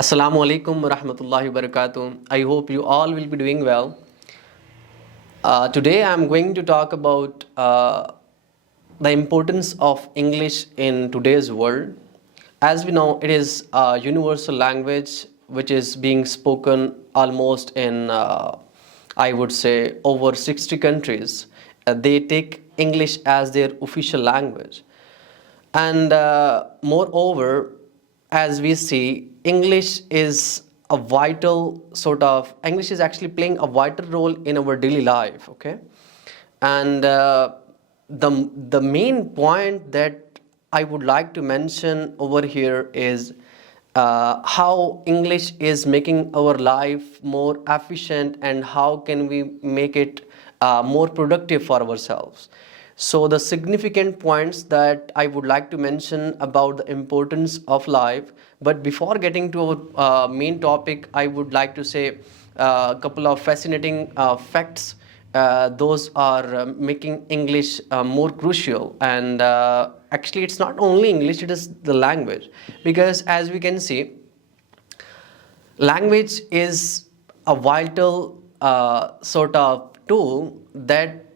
Assalamu alaikum wa rahmatullahi wa barakatuh. I hope you all will be doing well. Today I'm going to talk about the importance of English in today's world. As we know, it is a universal language which is being spoken almost in, I would say, over 60 countries. They take English as their official language. And moreover, as we see, English is actually playing a vital role in our daily life, okay? And the main point that I would like to mention over here is how English is making our life more efficient and how can we make it more productive for ourselves. So the significant points that I would like to mention about the importance of life. But before getting to our main topic, I would like to say a couple of fascinating facts. Those are making English more crucial. And actually, it's not only English; it is the language. Because as we can see, language is a vital sort of tool that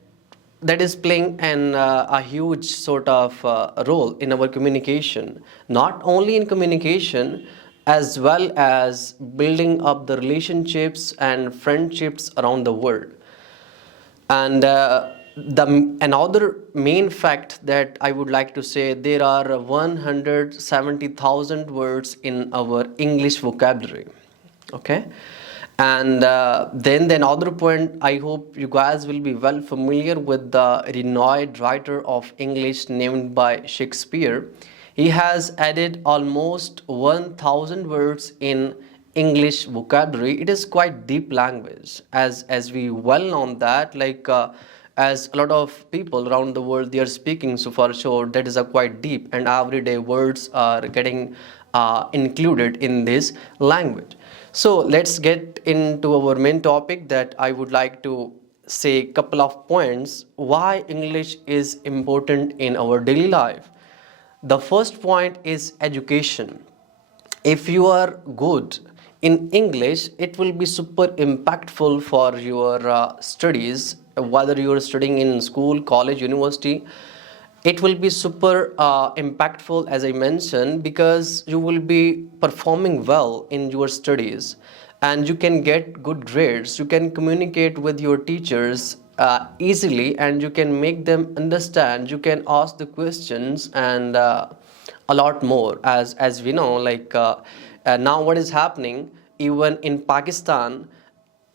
is playing a huge sort of role in our communication, not only in communication as well as building up the relationships and friendships around the world. And the another main fact that I would like to say, there are 170,000 words in our English vocabulary. Okay, and then the another point, I hope you guys will be well familiar with the renowned writer of English named by Shakespeare. He has added almost 1,000 words in English vocabulary. It is quite deep language, as we well know that, as a lot of people around the world they are speaking, so for sure that is a quite deep and everyday words are getting included in this language. So let's get into our main topic that I would like to say a couple of points why English is important in our daily life. The first point is education. If you are good in English, it will be super impactful for your studies, whether you are studying in school, college, university. It will be super impactful, as I mentioned, because you will be performing well in your studies and you can get good grades. You can communicate with your teachers easily and you can make them understand. You can ask the questions and a lot more, as we know, now what is happening even in Pakistan.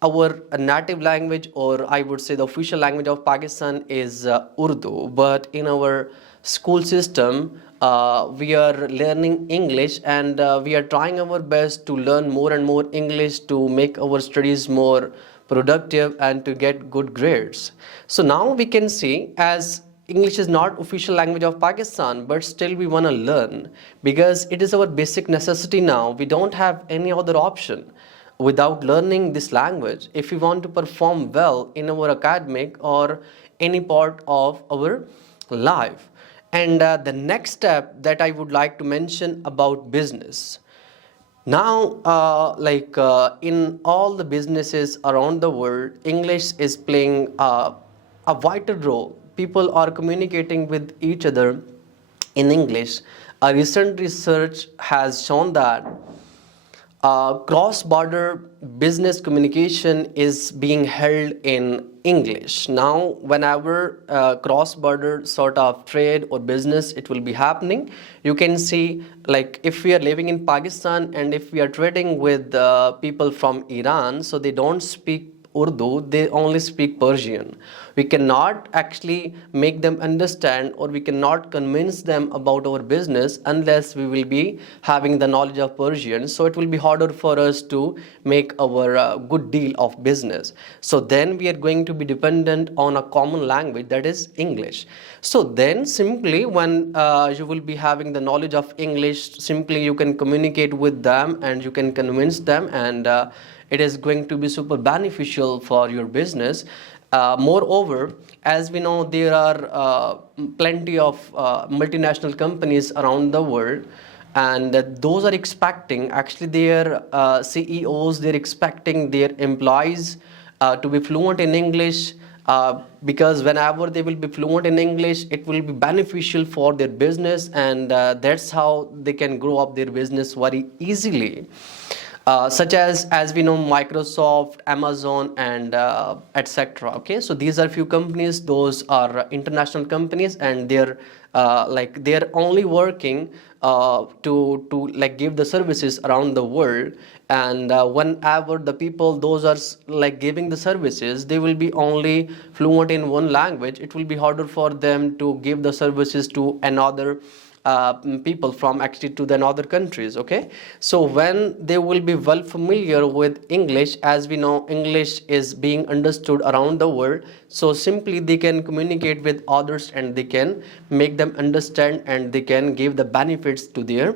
Our native language, or I would say the official language of Pakistan, is Urdu. But in our school system, we are learning English and we are trying our best to learn more and more English to make our studies more productive and to get good grades. So now we can see, as English is not official language of Pakistan, but still we want to learn because it is our basic necessity now. We don't have any other option without learning this language if we want to perform well in our academic or any part of our life. And the next step that I would like to mention about business. Now, in all the businesses around the world, English is playing a vital role. People are communicating with each other in English. A recent research has shown that cross-border business communication is being held in English. Now, whenever cross-border sort of trade or business it will be happening, you can see, like, if we are living in Pakistan and if we are trading with people from Iran, so they don't speak Urdu, they only speak Persian. We cannot actually make them understand or we cannot convince them about our business unless we will be having the knowledge of Persian. So it will be harder for us to make our good deal of business. So then we are going to be dependent on a common language, that is English. So then simply when you will be having the knowledge of English, simply you can communicate with them and you can convince them, and it is going to be super beneficial for your business. Moreover, as we know, there are plenty of multinational companies around the world, and those are expecting, actually their CEOs, they're expecting their employees to be fluent in English, because whenever they will be fluent in English, it will be beneficial for their business, and that's how they can grow up their business very easily. Such as we know, Microsoft, Amazon, and etc. Okay, so these are few companies. Those are international companies, and they're they're only working to like give the services around the world. And whenever the people those are like giving the services, they will be only fluent in one language. It will be harder for them to give the services to another people from actually to the other countries. Okay, so when they will be well familiar with English, as we know, English is being understood around the world, so simply they can communicate with others, and they can make them understand, and they can give the benefits to their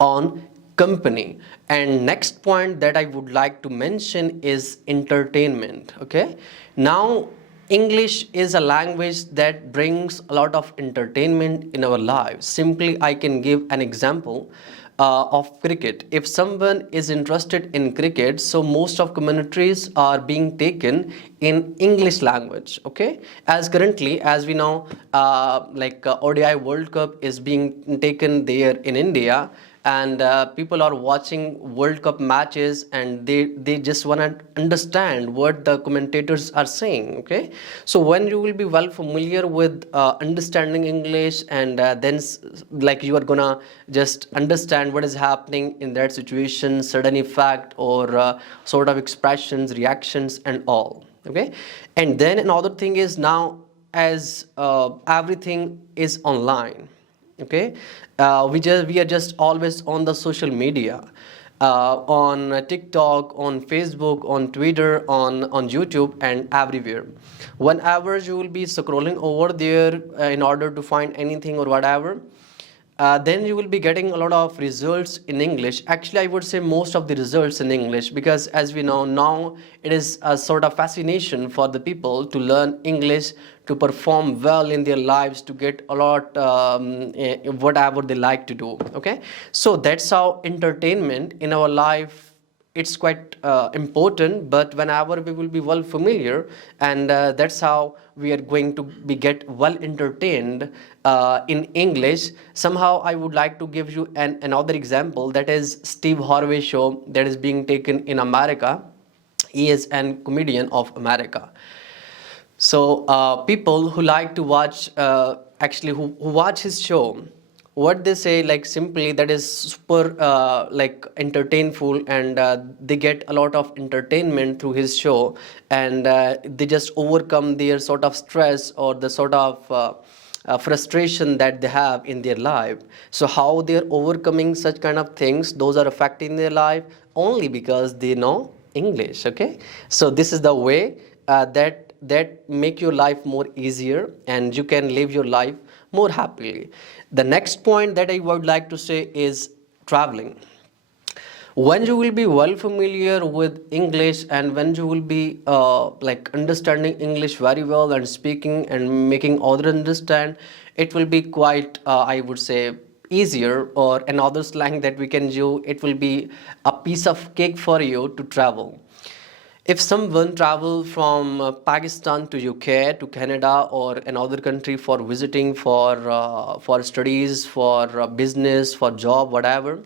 own company. And next point that I would like to mention is entertainment. Okay, now English is a language that brings a lot of entertainment in our lives. Simply, I can give an example of cricket. If someone is interested in cricket, so most of commentaries are being taken in English language. Okay, as currently, as we know, ODI World Cup is being taken there in India, and people are watching World Cup matches, and they just want to understand what the commentators are saying. Okay, so when you will be well familiar with understanding English, and then like you are gonna just understand what is happening in that situation, sudden effect, or sort of expressions, reactions, and all. Okay, and then another thing is, now as everything is online. Okay, we are just always on the social media, on TikTok, on Facebook, on Twitter, on YouTube, and everywhere. Whenever you will be scrolling over there in order to find anything or whatever, then you will be getting a lot of results in English. Actually, I would say most of the results in English, because as we know now, it is a sort of fascination for the people to learn English, to perform well in their lives, to get a lot whatever they like to do. Okay, so that's how entertainment in our life, it's quite important. But whenever we will be well familiar, and that's how we are going to be get well entertained in English. Somehow I would like to give you another example, that is Steve Harvey show that is being taken in America. He is an comedian of America. So people who like to watch, who watch his show, what they say, like simply, that is super like entertainful, and they get a lot of entertainment through his show, and they just overcome their sort of stress, or the sort of frustration that they have in their life. So how they're overcoming such kind of things, those are affecting their life only because they know English. Okay, so this is the way that make your life more easier, and you can live your life more happily. The next point that I would like to say is traveling. When you will be well familiar with English, and when you will be like understanding English very well, and speaking and making others understand, it will be quite I would say easier, or another slang that we can use, it will be a piece of cake for you to travel. If someone travel from Pakistan to UK, to Canada, or another country for visiting, for studies, for business, for job, whatever,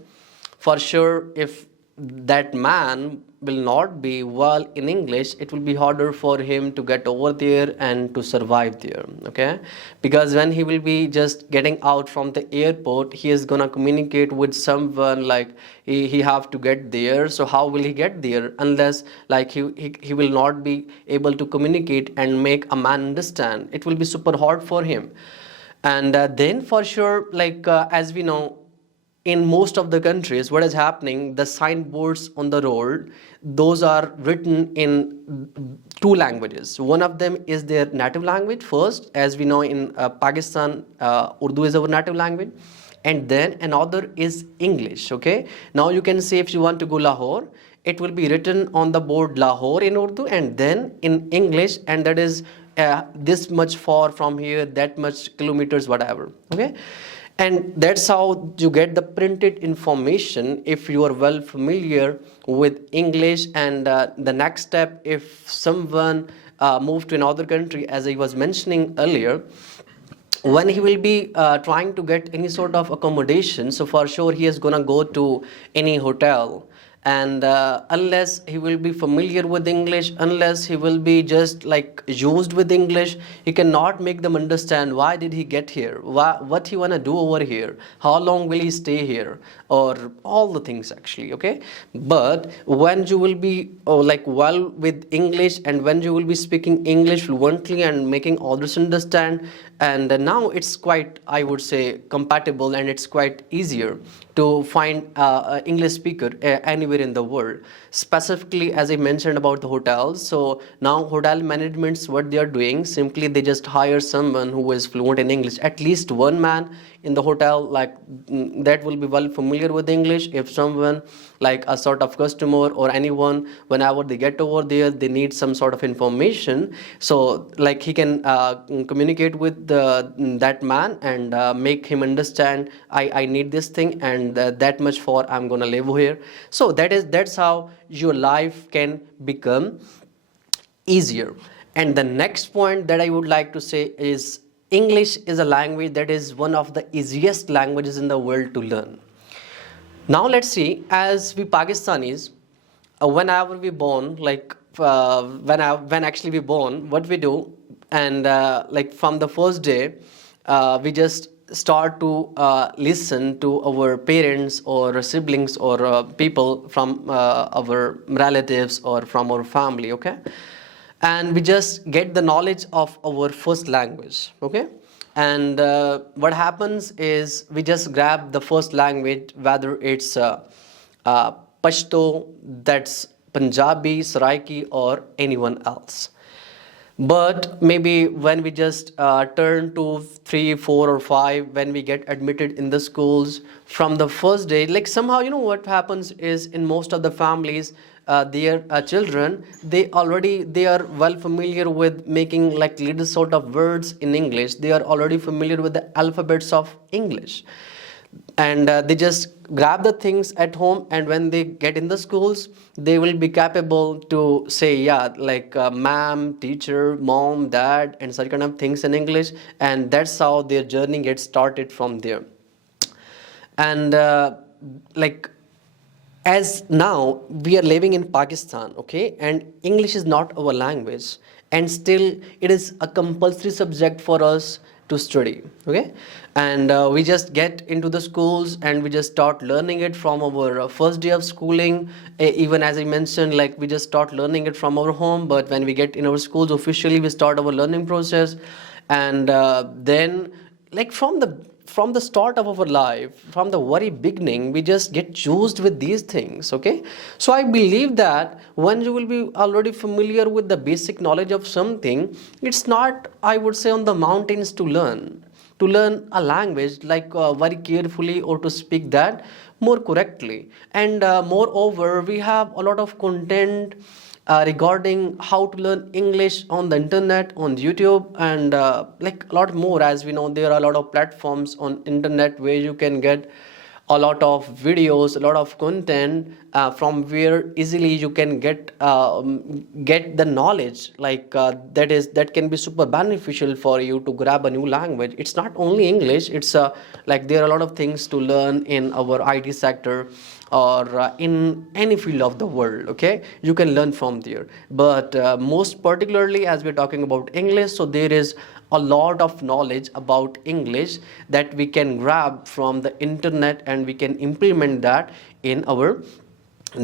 for sure, if that man will not be well in English, it will be harder for him to get over there and to survive there. Okay, because when he will be just getting out from the airport, he is gonna communicate with someone, like he have to get there. So how will he get there unless like he will not be able to communicate and make a man understand? It will be super hard for him. And then for sure, like as we know, in most of the countries, what is happening, the signboards on the road, those are written in two languages. One of them is their native language first, as we know in Pakistan, Urdu is our native language, and then another is English. Okay, now you can say if you want to go Lahore, it will be written on the board Lahore in Urdu, and then in English, and that is this much far from here, that much kilometers, whatever. Okay, And that's how you get the printed information if you are well familiar with English. And the next step, if someone moved to another country, as I was mentioning earlier, when he will be trying to get any sort of accommodation, so for sure he is gonna go to any hotel, and unless he will be familiar with English, unless he will be just like used with English, he cannot make them understand why did he get here, what he wanna do over here, how long will he stay here, or all the things actually. Okay, but when you will be like well with English, and when you will be speaking English fluently and making others understand, and now it's quite, I would say, compatible, and it's quite easier to find English speaker anywhere in the world. Specifically, as I mentioned about the hotels, so now hotel managements, what they are doing, simply they just hire someone who is fluent in English, at least one man in the hotel, like that will be well familiar with English. If someone like a sort of customer or anyone, whenever they get over there, they need some sort of information, so like he can communicate with that man and make him understand, I need this thing, and that much for I'm gonna live here. So that's how your life can become easier. And the next point that I would like to say is English is a language that is one of the easiest languages in the world to learn. Now let's see, as we Pakistanis, whenever we born, like when actually we born, what we do, and like from the first day, we just start to listen to our parents or siblings or people from our relatives or from our family. Okay, and we just get the knowledge of our first language. Okay, and what happens is we just grab the first language, whether it's Pashto, that's Punjabi, Saraiki, or anyone else. But maybe when we just turn to 3, 4, or 5, when we get admitted in the schools, from the first day, like somehow, what happens is in most of the families, their children, they are well familiar with making like little sort of words in English. They are already familiar with the alphabets of English, and they just grab the things at home, and when they get in the schools, they will be capable to say, yeah, like ma'am, teacher, mom, dad, and such kind of things in English. And that's how their journey gets started from there. And like, as now we are living in Pakistan, okay, and English is not our language, and still it is a compulsory subject for us to study. Okay, and we just get into the schools and we just start learning it from our first day of schooling. Even as I mentioned, like we just start learning it from our home, but when we get in our schools officially, we start our learning process. And then, like from the start of our life, from the very beginning, we just get used with these things. Okay, so I believe that when you will be already familiar with the basic knowledge of something, it's not, I would say, on the mountains to learn a language like very carefully, or to speak that more correctly. And moreover, we have a lot of content regarding how to learn English on the internet, on YouTube, and like a lot more. As we know, there are a lot of platforms on internet where you can get a lot of videos, a lot of content from where easily you can get the knowledge, like that can be super beneficial for you to grab a new language. It's not only English, it's like there are a lot of things to learn in our IT sector, or in any field of the world. Okay, you can learn from there, but most particularly as we're talking about English, so there is a lot of knowledge about English that we can grab from the internet, and we can implement that in our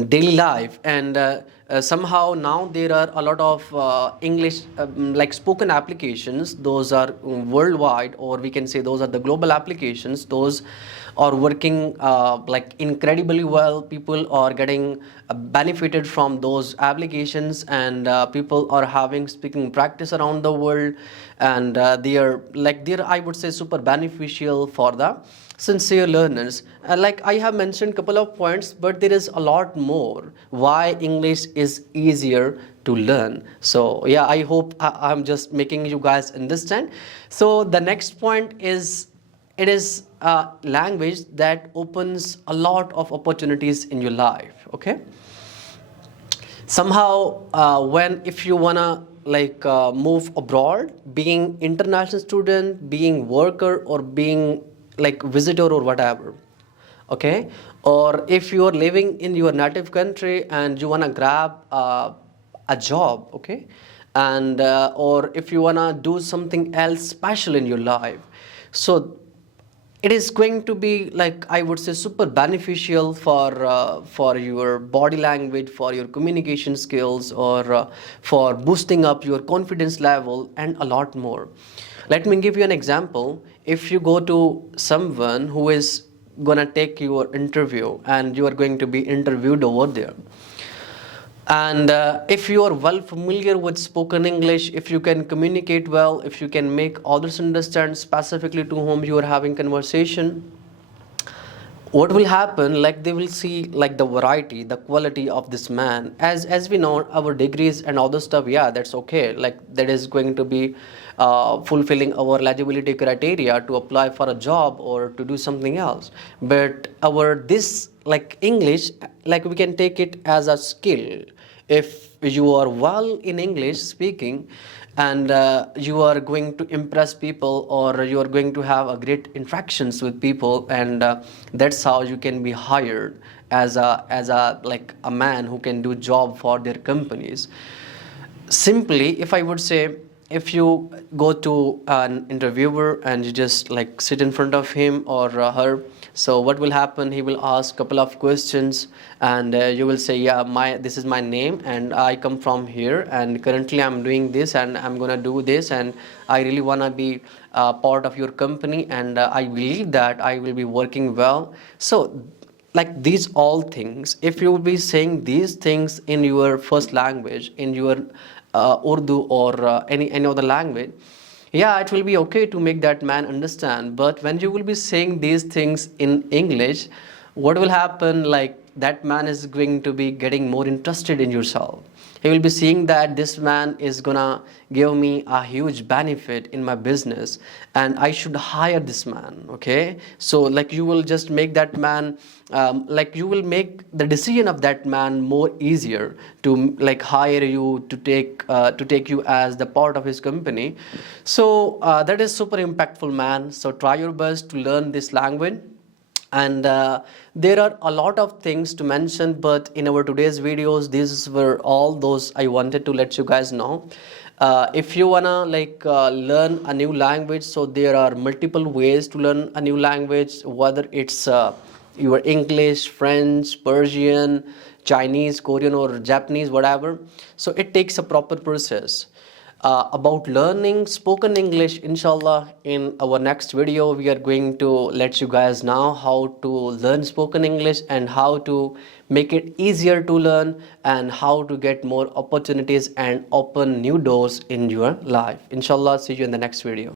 daily life. And somehow now there are a lot of English like spoken applications. Those are worldwide, or we can say those are the global applications. Those are working like incredibly well. People are getting benefited from those applications, and people are having speaking practice around the world, and they're I would say super beneficial for the sincere learners. Like I have mentioned couple of points, but there is a lot more why English is easier to learn. So yeah, I hope I'm just making you guys understand. So the next point is it is a language that opens a lot of opportunities in your life. Okay, somehow when if you wanna move abroad, being international student, being worker, or being like visitor or whatever, okay, or if you are living in your native country and you wanna grab a job, okay, and or if you wanna do something else special in your life, so it is going to be, like I would say, super beneficial for your body language, for your communication skills, or for boosting up your confidence level, and a lot more. Let me give you an example. If you go to someone who is gonna take your interview and you are going to be interviewed over there, and if you are well familiar with spoken English, if you can communicate well, if you can make others understand specifically to whom you are having conversation, what will happen, like they will see like the variety, the quality of this man. As we know, our degrees and other stuff, yeah, that's okay, like that is going to be fulfilling our eligibility criteria to apply for a job or to do something else. But our this like English, like we can take it as a skill. If you are well in English speaking, and you are going to impress people, or you are going to have a great interactions with people, and that's how you can be hired as a like a man who can do job for their companies. Simply, if I would say, if you go to an interviewer and you just like sit in front of him or her, so what will happen, he will ask couple of questions, and you will say, yeah, my this is my name and I come from here, and currently I'm doing this and I'm gonna do this, and I really wanna be part of your company, and I believe that I will be working well. So like these all things, if you will be saying these things in your first language, in your Urdu or any other language, yeah, it will be okay to make that man understand. But when you will be saying these things in English, what will happen, like that man is going to be getting more interested in yourself. He will be seeing that this man is gonna give me a huge benefit in my business, and I should hire this man. Okay, so like you will just make that man, like you will make the decision of that man more easier to like hire you, to take you as the part of his company. So that is super impactful, man. So try your best to learn this language. And there are a lot of things to mention, but in our today's videos, these were all those I wanted to let you guys know. If you wanna learn a new language, so there are multiple ways to learn a new language, whether it's your English, French, Persian, Chinese, Korean, or Japanese, whatever. So it takes a proper process. About learning spoken English, inshallah, in our next video we are going to let you guys know how to learn spoken English, and how to make it easier to learn, and how to get more opportunities and open new doors in your life. Inshallah, see you in the next video.